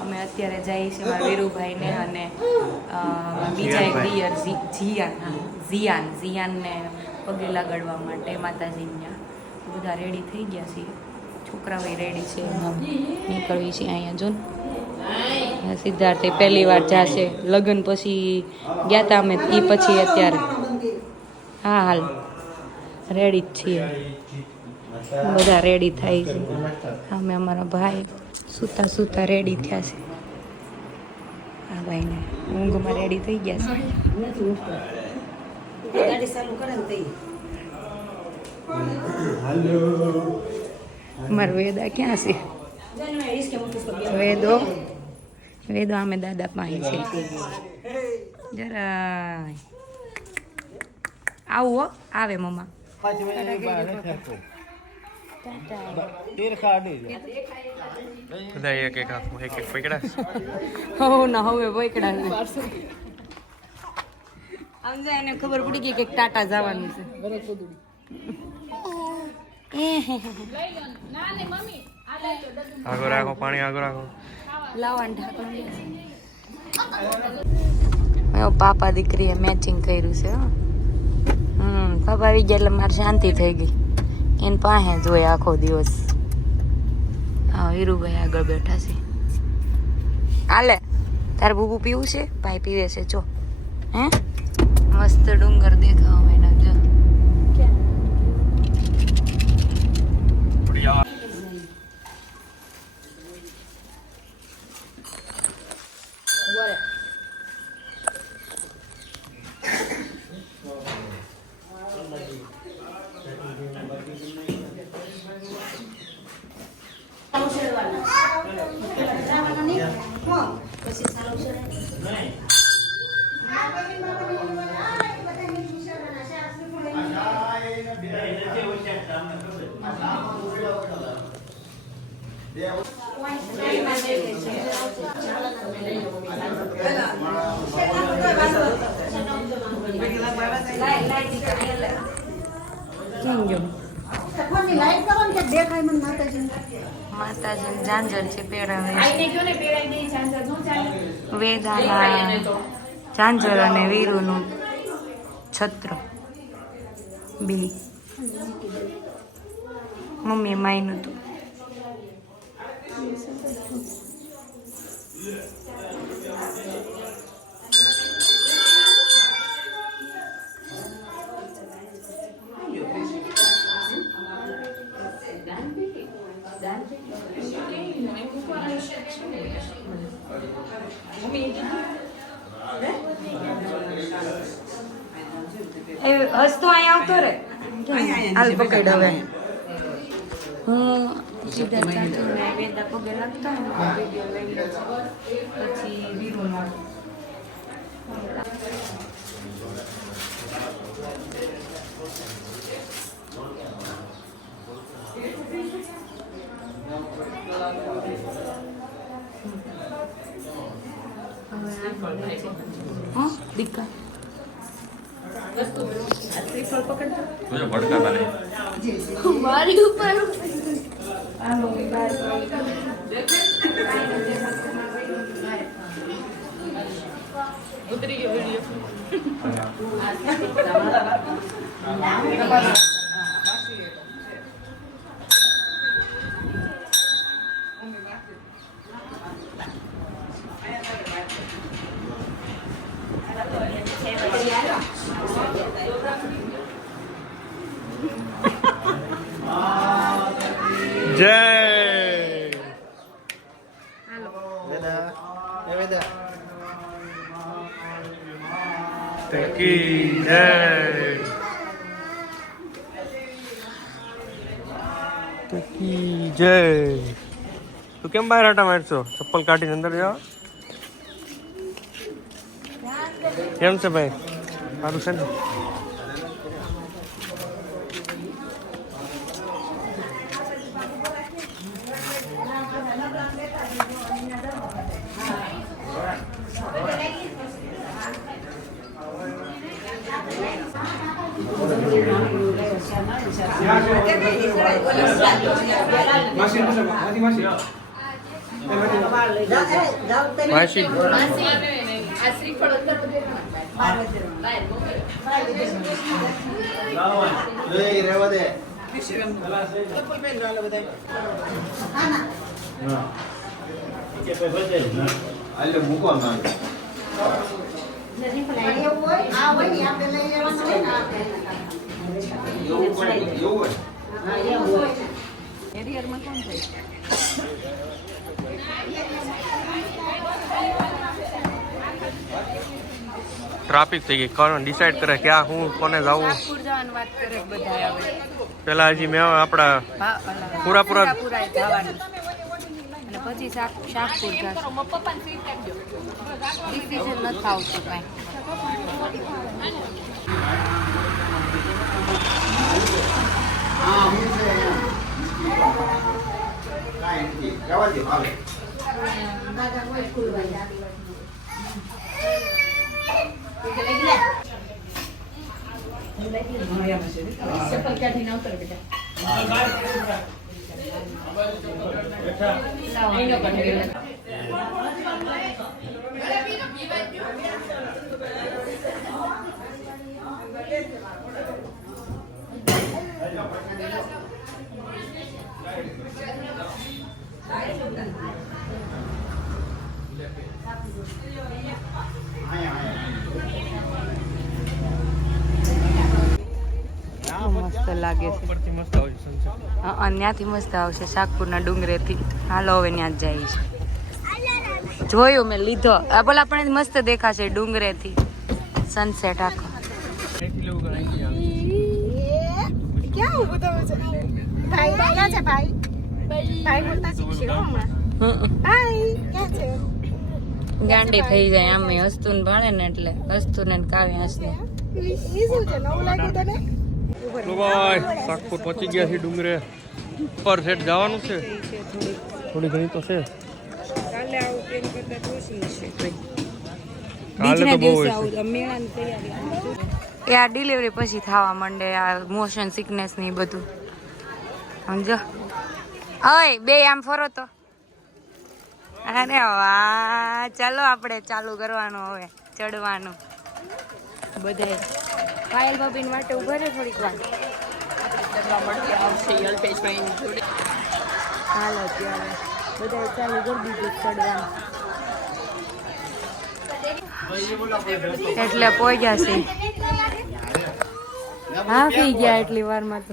અમે અત્યારે જઈએ છીએ મારા વીરુભાઈને અને બીજા એક દિયર ઝી- જીયાન હા ઝિયાન ઝિયાનને પગે લગાડવા માટે માતાજીને બધા રેડી થઈ ગયા છીએ. છોકરાઓ રેડી છે. નીકળવી છે અહીંયા, જો. સિદ્ધાર્થે પહેલી વાર જાશે. લગ્ન પછી ગયા તા અમે એ પછી અત્યારે. હા, હાલ. રેડી જ છીએ. બધા રેડી થાય છે. અમે અમારા ભાઈ સૂતા સૂતા રેડી થયા છે. આ ભાઈને ઊંઘમાં રેડી થઈ ગયા છે. ગાડી ચાલુ કરે ને તઈ. વેદા ક્યાં છે? વેદો? વેદો અમે દાદા પાસે છે. જરા આવું આવે મમ્મા. બધા એક એક હાથમાં એક એક પકડા. હો ના હવે પકડા. આમ એને ખબર પડી ગઈ કે ટાટા જવાનું છે. આગળ રાખો પાણી આગળ રાખો. પાપા દીકરીએ મેચિંગ કર્યું છે હો. હમ પાપા આવી ગયા એટલે મારે શાંતિ થઈ ગઈ. એને પાસે જોઈ આખો દિવસ. હા હીરુભાઈ આગળ બેઠા છે. કાલે તારે ભૂભું પીવું છે? ભાઈ પીવે છે જો. હે? મસ્ત ડુંગર દેખાવ એના જો કેમ જો ફોનની લાઈટ કરો ને કે દેખાય મને માતાજી માતાજી ઝાંઝર છે પહેરાવે વેદાના ઝાંઝર અને વીરુનું છત્ર. બી. મમ્મી માયનું હતું એ તો અહીંયા આવતો રે હાલ પકડ હવે હું વેદા પગે લાગતા પછી વીરુનો હા દીકા તુજો ભડકાતા નહીં. મારી ઉપર. કેમ બહાર આટા મારશો? ચપ્પલ કાઢીને અંદર જાઓ. કેમ છે ભાઈ? સારું છે ને માસી માસી માસી જા- એ, જાઓ તમે. કોણ પણ ટ્રાફિક થઈ ગઈ. કોણ ડિસાઈડ કરે ક્યાં હું કોને જવું? પેલા હજી મેં આપણા પૂરા પૂરા- પછી શાક શાકપુર ડિસિઝન નથી આવતું કાંઈ. દાદા કોઈ ખુલવાય જાય. મસ્ત લાગે છે ઉપરથી મસ્ત લાગે છે. ત્યાંથી મસ્ત આવશે શાકપુરના ડુંગરેથી. હાલો હવે ત્યાં જ જાય જોયું મેં લીધો. આ બોલા પણ મસ્ત દેખાશે ડુંગરેથી. સનસેટ આખો. અહીંથી લેવું કે અહીંથી આવે? ક્યાં ઊભું તમે છે? ભાઈ ક્યાં છે ભાઈ? ભાઈ બોલતા શીખશે હમણાં. ભાઈ ક્યાં છે? ગાંડી થઈ જાય આમે હસતું ભણે ને એટલે હસતું ને કાવ્ય હસને ઈ ઈ શું છે નવું લાગ્યું તને? લો ભાઈ સાગપુર પહોંચી ગયા છે ડુંગરે. ઉપર સેટ જવાનું છે? થોડી ઘણી તો છે. કાલે આવું ટ્રેન કરતા ખુશી છે કાલે તો બહુ હોય છે. એ આ ડિલિવરી પછી થવા માંડે આ મોશન સિકનેસ ને બધું. સમજો? ઓય બે આમ ફરો તો. અરે વાહ ચાલો આપણે ચાલુ કરવાનું હવે ચડવાનું. બધે પાયલ ભાભીને માટે ઊભા રહે થોડીક વાર. હાલો, ત્યારે બધા ચાલુ કરી દીધું ચડવાનું એટલે પહોંચ્યા છે. હા થઈ ગયા એટલી વારમાં તો.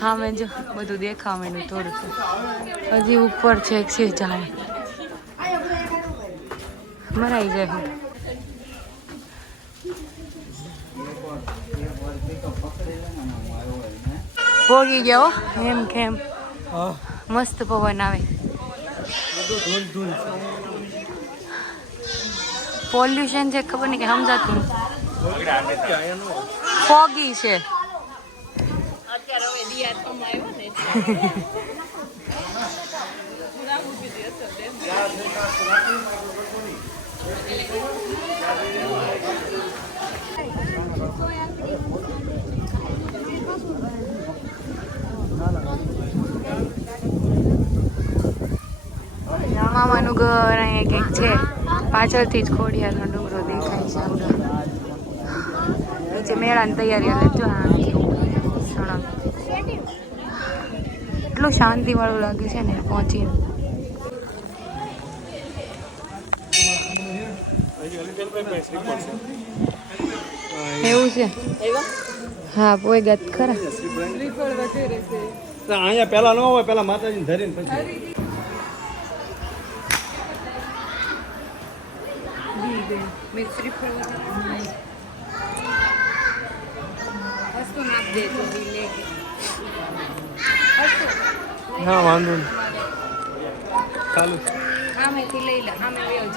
હા, મેં જો બધું દેખાવે માંડ્યું થોડું હજી ઉપર છે, એક છે, જાય. મરાઈ જાય. પોગી ગયો એમ કેમ? મસ્ત પવન આવે. પોલ્યુશન છે ખબર નહીં કે સમજાતું ફોગી છે. મામાનું ઘર અહીંયા કંઈક છે. પાછળથી જ ખોડિયારનો ડુંગરો દેખાય છે નીચે મેળાની તૈયારી લેજો એટલું શાંતિવાળું લાગે છે ને પહોંચીને. એવું છે? હા, પોઈ ગત ખરા. અહીંયા પેલા ન હોય પેલા માતાજી ધરીને પછી. હા વાંધો નહીં. ચાલુ આમેથી લઈ લે આમે વયો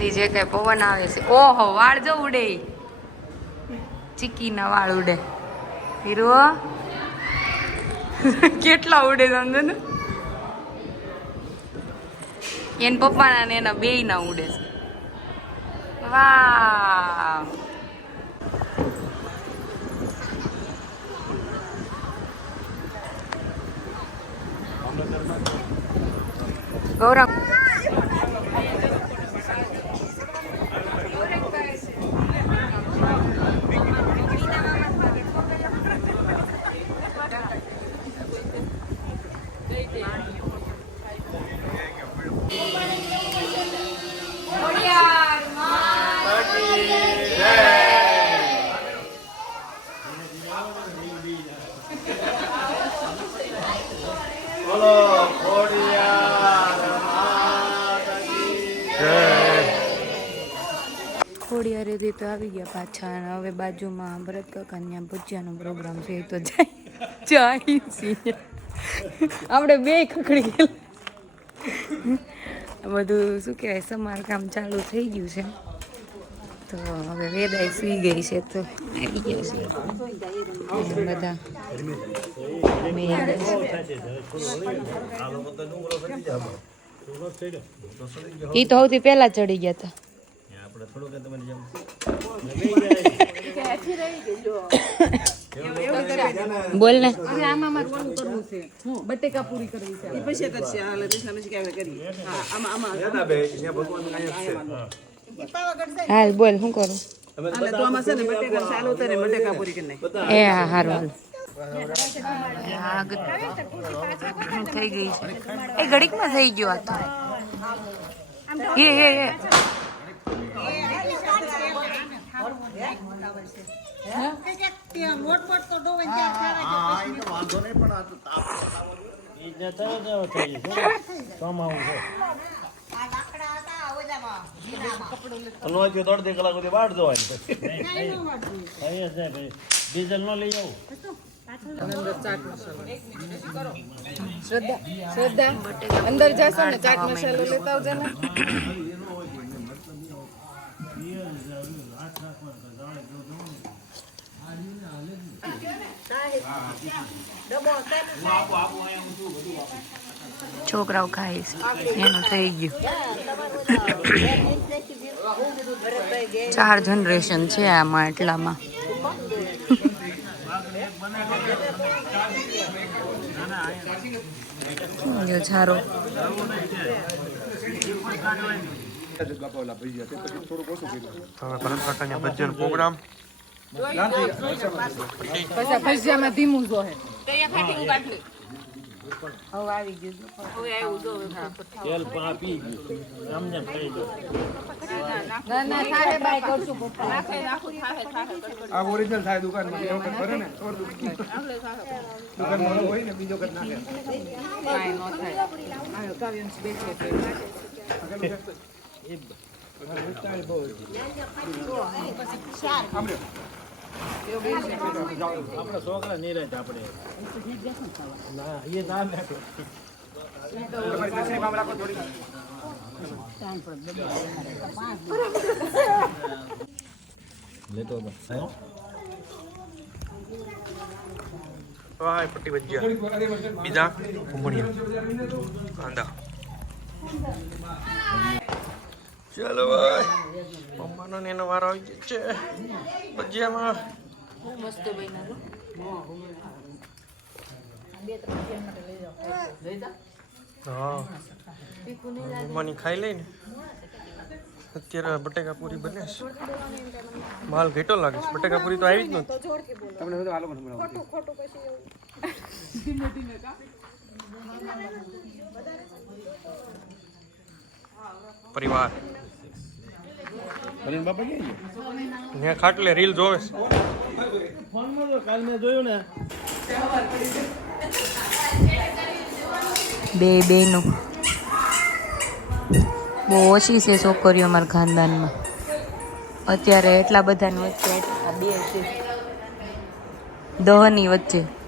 અહીંયાથી જે કઈ પવન આવે છે. ઓહો, વાળ જો ઉડે. ચીકીના વાળ ઉડે. હીરો. કેટલા ઉડે સમજો ને? એન પપ્પાના ને એના બે ના ઉડે છે. વાહ. ગૌરવ. ખોડિયારેથી તો આવી ગયા પાછા. અને હવે બાજુમાં ભરત કાકા ત્યાં ભજીયાનો પ્રોગ્રામ છે એ તો જાય. જાય છીએ આપણે બે ખકડી ગયેલા. બધું શું કહેવાય, સમારકામ ચાલુ થઈ ગયું છે. તો હવે વેદાય સુઈ ગઈ છે તો આવી ગયા છે. બધા એ તો સૌથી પહેલા ચડી ગયા હતા. બોલ ને. પછી કરશે. હાલ કૃષ્ણ પછી કેવી કરી હા આમાં આમાં હાલ બોલ શું કરું? હાલે તો આમાં છે ને બટેકા ચાલુ કરે બટેકા પૂરી કરી નાખ એ હા હારું હાલ થઈ ગઈ છે. એ ઘડીકમાં થઈ ગયો આ તો. એ એ એ મોટ મોટ તો ડોવે ત્યાં ખાવા આ લાકડા હતા ઓલામાં અનવાથી દોઢ બે કલાક સુધી વાટ જોવાની ક્યાંય ન વાળતું. ડીઝલ નો લઈ આવું. અંદર જશો ને ચાટ મસાલો લેતા આવજો ને. છોકરાઓ ખાય એનું થઈ ગયું. ચાર જનરેશન છે આમાં એટલામાં. જો હવે ભરત કાકાના ભજીયાનો પ્રોગ્રામ પછી ભજીયામાં ધીમું જોહે તેલ પા પી ગયું આમ જેમ ખાઈ ગયો ના ના થાય દુકાનમાં એ વખત ભરે ને તો દુકાનમાં હોય ને બીજો ન થાય આપણા છોકરા નિરાશ આપણે ના એ ના લેતો વાય પટ્ટી ભજીયા બીજા કાંદા ચાલો ભાઈ. મમ્માનો ને એનો વારો આવી ગયો છે. ભજીયામાં. મસ્ત હા. મમ્માની ખાઈ લઈને અત્યારે બટેકા પૂરી બને છે. માલ ઘેટો લાગે છે. બટેકા પૂરી તો આવી જ નથી તમને બધું હાલો મને મળાવો. પરિવાર. હરીન બાપા ક્યાં ગયા? ત્યાં ખાટલે રીલ જોવે છે. ફોનમાં તો કાલ મેં જોયું ને. બે બેનું. બહુ ઓછી છે છોકરીઓ અમારા ખાનદાનમાં. અત્યારે એટલા બધાની વચ્ચે આ બે છે. દહની વચ્ચે.